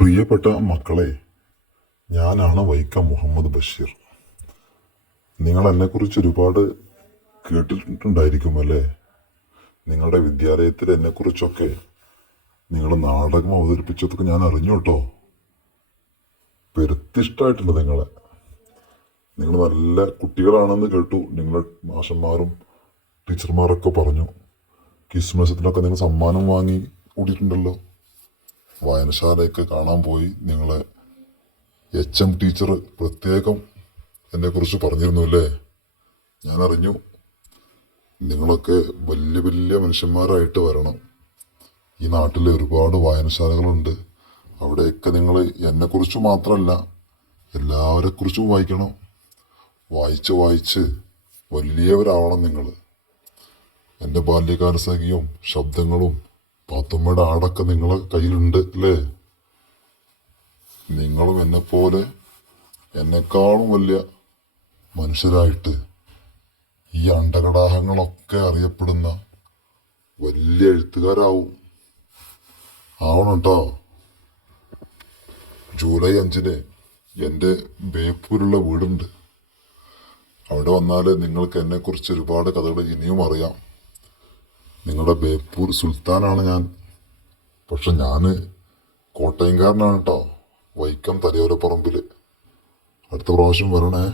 പ്രിയപ്പെട്ട മക്കളെ ഞാനാണ് വൈക്കം മുഹമ്മദ് ബഷീർ. നിങ്ങൾ എന്നെക്കുറിച്ച് ഒരുപാട് കേട്ടിട്ടുണ്ടായിരിക്കും അല്ലേ നിങ്ങളുടെ വിദ്യാലയത്തിൽ എന്നെക്കുറിച്ചൊക്കെ നിങ്ങൾ നാടകം അവതരിപ്പിച്ചതൊക്കെ ഞാൻ അറിഞ്ഞു കേട്ടോ. പെരുത്തിഷ്ടായിട്ടുണ്ട് നിങ്ങളെ. നിങ്ങൾ നല്ല കുട്ടികളാണെന്ന് കേട്ടു. നിങ്ങളുടെ മാഷന്മാരും ടീച്ചർമാരൊക്കെ പറഞ്ഞു. ക്രിസ്മസിനൊക്കെ നിങ്ങൾ സമ്മാനം വാങ്ങി കൂടിയിട്ടുണ്ടല്ലോ. വായനശാലയൊക്കെ കാണാൻ പോയി. നിങ്ങളെ എച്ച് എം ടീച്ചർ പ്രത്യേകം എന്നെക്കുറിച്ച് പറഞ്ഞിരുന്നു അല്ലേ ഞാൻ അറിഞ്ഞു. നിങ്ങളൊക്കെ വലിയ വലിയ മനുഷ്യന്മാരായിട്ട് വരണം. ഈ നാട്ടിൽ ഒരുപാട് വായനശാലകളുണ്ട്. അവിടെയൊക്കെ നിങ്ങൾ എന്നെക്കുറിച്ച് മാത്രമല്ല എല്ലാവരെക്കുറിച്ചും വായിക്കണം. വായിച്ച് വായിച്ച് വലിയവരാവണം നിങ്ങൾ എന്റെ ബാല്യകാല സഖിയും ശബ്ദങ്ങളും പാത്തുമ്മയുടെ ആടൊക്കെ നിങ്ങളെ കയ്യിലുണ്ട് അല്ലേ? നിങ്ങളും എന്നെപ്പോലെ എന്നെക്കാളും വലിയ മനുഷ്യരായിട്ട് ഈ അണ്ടകടാഹങ്ങളൊക്കെ അറിയപ്പെടുന്ന വലിയ എഴുത്തുകാരാവും. ആവണം കേട്ടോ. ജൂലൈ അഞ്ചിന് എന്റെ ബേപ്പൂരുള്ള വീടുണ്ട്. അവിടെ വന്നാൽ നിങ്ങൾക്ക് എന്നെക്കുറിച്ച് ഒരുപാട് കഥകൾ ഇനിയും അറിയാം. നിങ്ങളുടെ ബേപ്പൂർ സുൽത്താനാണ് ഞാൻ. പക്ഷെ ഞാൻ കോട്ടയംകാരനാണ് കേട്ടോ വൈക്കം തലയോരപ്പറമ്പിൽ അടുത്ത പ്രാവശ്യം വരണേ.